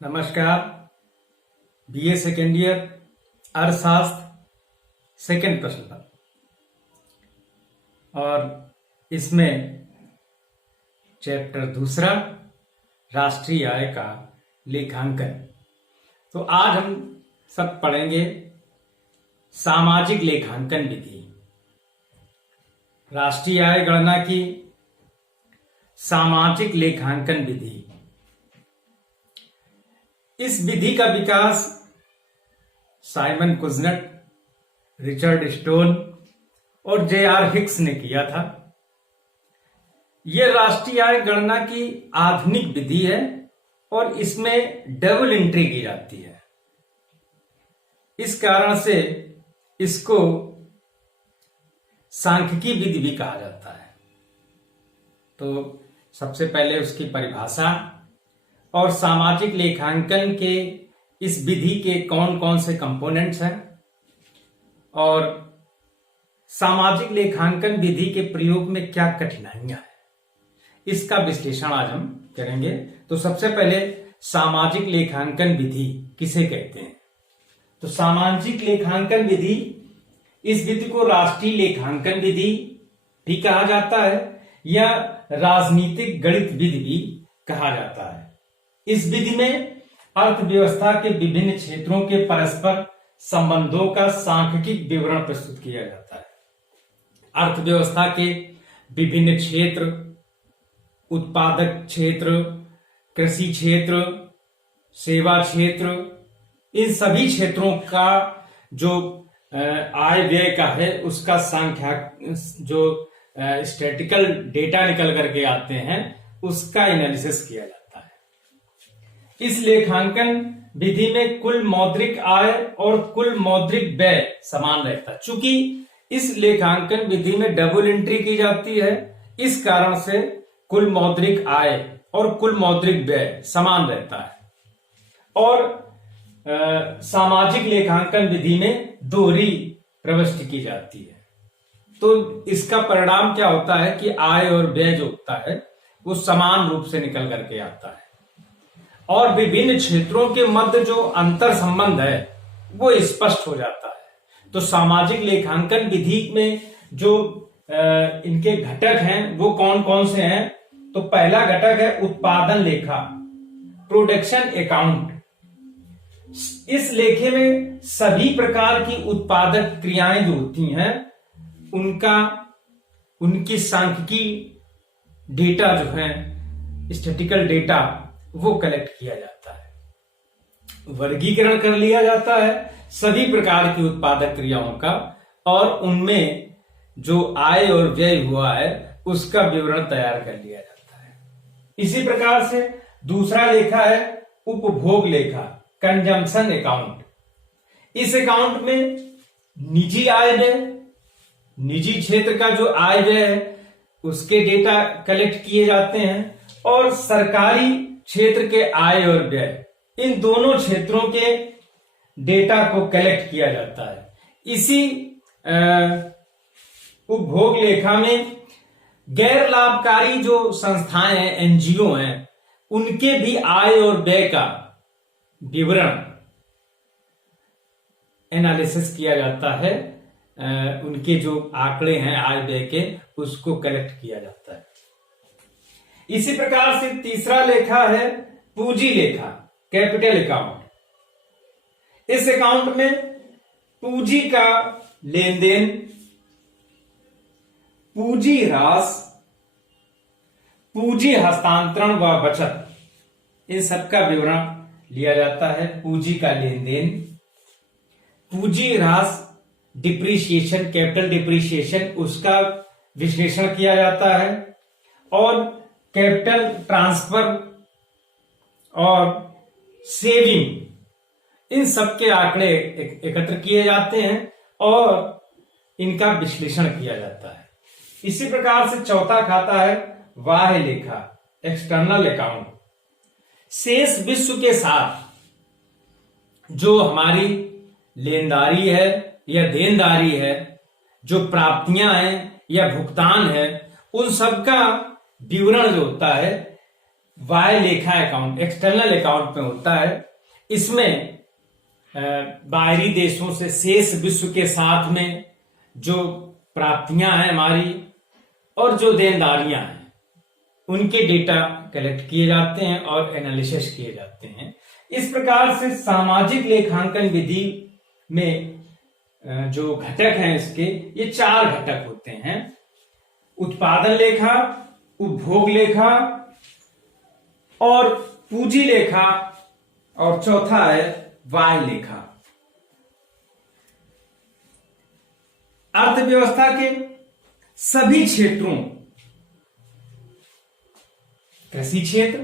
नमस्कार। BA second year अर्थशास्त्र second प्रश्न पर, और इसमें चैप्टर दूसरा राष्ट्रीय आय का लेखांकन। तो आज हम सब पढ़ेंगे सामाजिक लेखांकन विधि। राष्ट्रीय आय गणना की सामाजिक लेखांकन विधि। इस विधि का विकास साइमन कुजनेट, रिचर्ड स्टोन और जे.आर. हिक्स ने किया था। यह राष्ट्रीय आय गणना की आधुनिक विधि है और इसमें डबल एंट्री की जाती है। इस कारण से इसको सांख्यिकी विधि भी कहा जाता है। तो सबसे पहले उसकी परिभाषा और सामाजिक लेखांकन के इस विधि के कौन कौन से कंपोनेंट्स हैं और सामाजिक लेखांकन विधि के प्रयोग में क्या कठिनाइयां हैं, इसका विश्लेषण आज हम करेंगे। तो सबसे पहले सामाजिक लेखांकन विधि किसे कहते हैं? तो सामाजिक लेखांकन विधि, इस विधि को राष्ट्रीय लेखांकन विधि भी कहा जाता है या राजनीतिक गणित विधि भी कहा जाता है। इस विधि में अर्थव्यवस्था के विभिन्न क्षेत्रों के परस्पर संबंधों का सांख्यिक विवरण प्रस्तुत किया जाता है। अर्थव्यवस्था के विभिन्न क्षेत्र, उत्पादक क्षेत्र, कृषि क्षेत्र, सेवा क्षेत्र, इन सभी क्षेत्रों का जो आय व्यय का है उसका सांख्या जो स्टैटिकल डेटा निकल करके आते हैं उसका एनालिसिस किया जाता है। इस लेखांकन विधि में कुल मौद्रिक आय और कुल मौद्रिक व्यय समान रहता है। चूंकि इस लेखांकन विधि में डबल एंट्री की जाती है, इस कारण से कुल मौद्रिक आय और कुल मौद्रिक व्यय समान रहता है। और सामाजिक लेखांकन विधि में दोहरी प्रविष्टि की जाती है। तो इसका परिणाम क्या होता है कि आय और व्यय जो होता है वो समान रूप से निकल करके आता है और विभिन्न क्षेत्रों के मध्य जो अंतर संबंध है वो स्पष्ट हो जाता है। तो सामाजिक लेखांकन विधि में जो इनके घटक हैं वो कौन कौन से हैं? तो पहला घटक है उत्पादन लेखा, प्रोडक्शन अकाउंट। इस लेखे में सभी प्रकार की उत्पादक क्रियाएं जो होती हैं उनकी सांख्यिकी डेटा जो है, स्टैटिकल डेटा, वो कलेक्ट किया जाता है। वर्गीकरण कर लिया जाता है सभी प्रकार की उत्पादक क्रियाओं का और उनमें जो आय और व्यय हुआ है उसका विवरण तैयार कर लिया जाता है। इसी प्रकार से दूसरा लेखा है उपभोग लेखा, कंजम्पशन अकाउंट। इस अकाउंट में निजी आय व्यय, निजी क्षेत्र का जो आय व्यय है उसके डेटा कलेक्ट किए जाते हैं और सरकारी क्षेत्र के आय और व्यय, इन दोनों क्षेत्रों के डेटा को कलेक्ट किया जाता है। इसी उपभोग लेखा में गैर लाभकारी जो संस्थाएं हैं, एनजीओ हैं, उनके भी आय और व्यय का विवरण एनालिसिस किया जाता है। उनके जो आंकड़े हैं आय व्यय के उसको कलेक्ट किया जाता है। इसी प्रकार से तीसरा लेखा है पूंजी लेखा, कैपिटल अकाउंट। इस अकाउंट में पूंजी का लेन देन, पूंजी ह्रास, पूंजी हस्तांतरण व बचत, इन सबका विवरण लिया जाता है। पूंजी का लेन देन, पूंजी ह्रास, डिप्रीशिएशन, कैपिटल डिप्रीशिएशन, उसका विश्लेषण किया जाता है और कैपिटल ट्रांसफर और सेविंग, इन सबके आंकड़े एकत्र किए जाते हैं और इनका विश्लेषण किया जाता है। इसी प्रकार से चौथा खाता है बाह्य लेखा, एक्सटर्नल अकाउंट। शेष विश्व के साथ जो हमारी लेनदारी है या देनदारी है, जो प्राप्तियां हैं या भुगतान है, उन सब का विवरण जो होता है वाह्य लेखा अकाउंट एक्सटर्नल अकाउंट में होता है। इसमें बाहरी देशों से शेष विश्व के साथ में जो प्राप्तियां हैं हमारी और जो देनदारियां हैं उनके डेटा कलेक्ट किए जाते हैं और एनालिसिस किए जाते हैं। इस प्रकार से सामाजिक लेखांकन विधि में जो घटक हैं इसके, ये 4 घटक होते हैं। उत्पादन लेखा, उपभोग लेखा और पूंजी लेखा, और चौथा है वाह्य लेखा। अर्थव्यवस्था के सभी क्षेत्रों, कृषि क्षेत्र,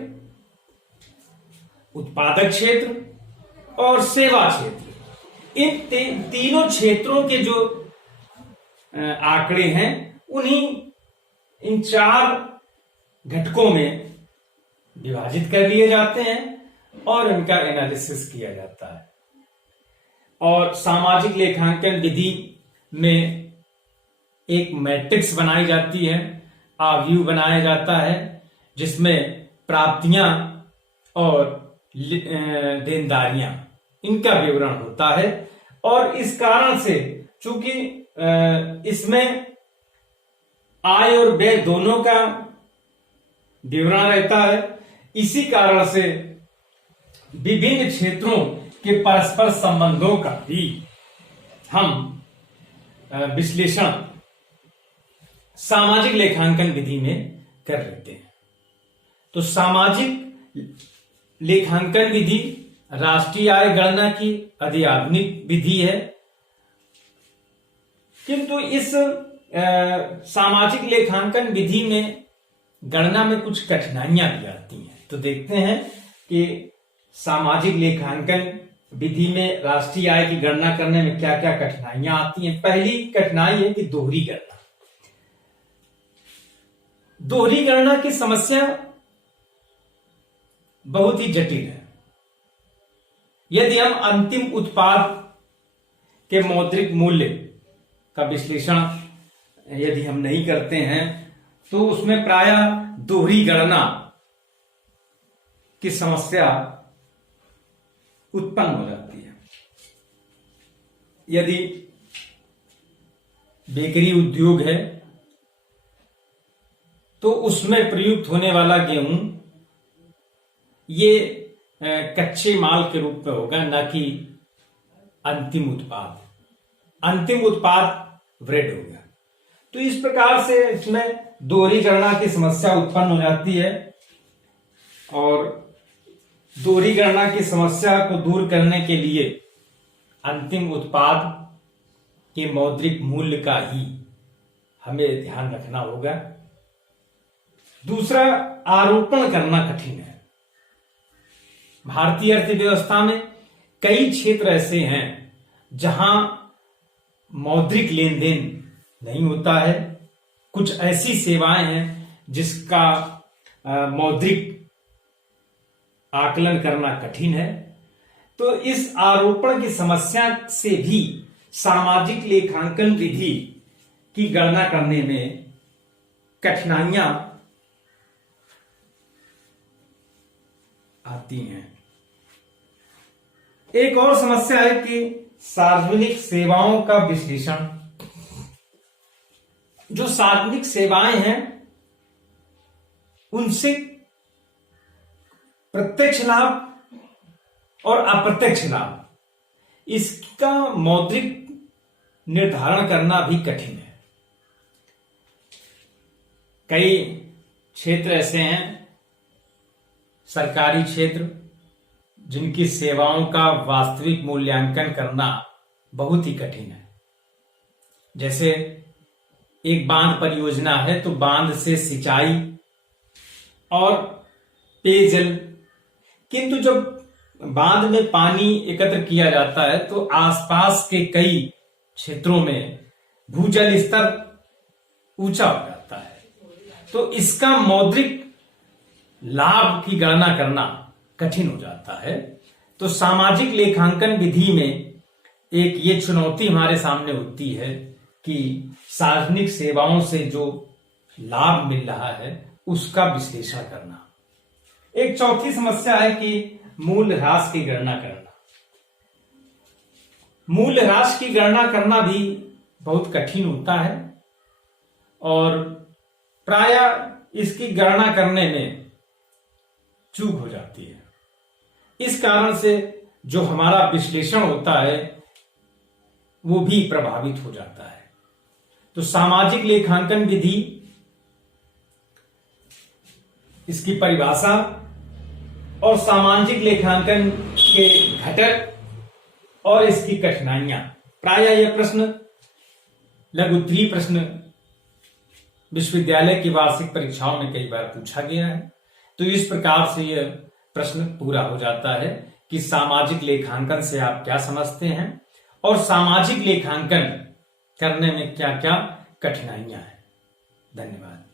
उत्पादक क्षेत्र और सेवा क्षेत्र, इन तीनों क्षेत्रों के जो आंकड़े हैं उन्हीं इन 4 घटकों में विभाजित कर लिए जाते हैं और इनका एनालिसिस किया जाता है। और सामाजिक लेखांकन विधि में एक मैट्रिक्स बनाई जाती है, आव्यूह बनाया जाता है, जिसमें प्राप्तियां और देनदारियां इनका विवरण होता है। और इस कारण से चूंकि इसमें आय और व्यय दोनों का विवरण रहता है, इसी कारण से विभिन्न क्षेत्रों के परस्पर संबंधों का भी हम विश्लेषण सामाजिक लेखांकन विधि में कर लेते हैं। तो सामाजिक लेखांकन विधि राष्ट्रीय आय गणना की अत्याधुनिक विधि है, किंतु इस सामाजिक लेखांकन विधि में गणना में कुछ कठिनाइयां भी आती हैं। तो देखते हैं कि सामाजिक लेखांकन विधि में राष्ट्रीय आय की गणना करने में क्या क्या कठिनाइयां आती हैं। पहली कठिनाई है कि दोहरी गणना। दोहरी गणना की समस्या बहुत ही जटिल है। यदि हम अंतिम उत्पाद के मौद्रिक मूल्य का विश्लेषण यदि हम नहीं करते हैं तो उसमें प्रायः दोहरी गणना की समस्या उत्पन्न हो जाती है। यदि बेकरी उद्योग है तो उसमें प्रयुक्त होने वाला गेहूं ये कच्चे माल के रूप में होगा, न कि अंतिम उत्पाद। अंतिम उत्पाद ब्रेड होगा। तो इस प्रकार से इसमें दोहरी गणना की समस्या उत्पन्न हो जाती है। और दोहरी गणना की समस्या को दूर करने के लिए अंतिम उत्पाद के मौद्रिक मूल्य का ही हमें ध्यान रखना होगा। दूसरा, आरोपण करना कठिन है। भारतीय अर्थव्यवस्था में कई क्षेत्र ऐसे हैं जहां मौद्रिक लेन देन नहीं होता है। कुछ ऐसी सेवाएं हैं जिसका मौद्रिक आकलन करना कठिन है। तो इस आरोपण की समस्या से भी सामाजिक लेखांकन विधि की गणना करने में कठिनाइयां आती हैं। एक और समस्या है कि सार्वजनिक सेवाओं का विश्लेषण। जो सार्वजनिक सेवाएं हैं उनसे प्रत्यक्ष लाभ और अप्रत्यक्ष लाभ, इसका मौद्रिक निर्धारण करना भी कठिन है। कई क्षेत्र ऐसे हैं, सरकारी क्षेत्र, जिनकी सेवाओं का वास्तविक मूल्यांकन करना बहुत ही कठिन है। जैसे एक बांध परियोजना है तो बांध से सिंचाई और पेयजल, किंतु जब बांध में पानी एकत्र किया जाता है तो आसपास के कई क्षेत्रों में भूजल स्तर ऊंचा हो जाता है। तो इसका मौद्रिक लाभ की गणना करना कठिन हो जाता है। तो सामाजिक लेखांकन विधि में एक ये चुनौती हमारे सामने होती है कि सार्वजनिक सेवाओं से जो लाभ मिल रहा है उसका विश्लेषण करना। एक चौथी समस्या है कि मूल ह्रास की गणना करना। मूल ह्रास की गणना करना भी बहुत कठिन होता है और प्रायः इसकी गणना करने में चूक हो जाती है। इस कारण से जो हमारा विश्लेषण होता है वो भी प्रभावित हो जाता है। तो सामाजिक लेखांकन विधि, इसकी परिभाषा और सामाजिक लेखांकन के घटक और इसकी कठिनाइयां, प्रायः यह प्रश्न लघु उत्तरीय प्रश्न विश्वविद्यालय की वार्षिक परीक्षाओं में कई बार पूछा गया है। तो इस प्रकार से यह प्रश्न पूरा हो जाता है कि सामाजिक लेखांकन से आप क्या समझते हैं और सामाजिक लेखांकन करने में क्या क्या कठिनाइयां हैं। धन्यवाद।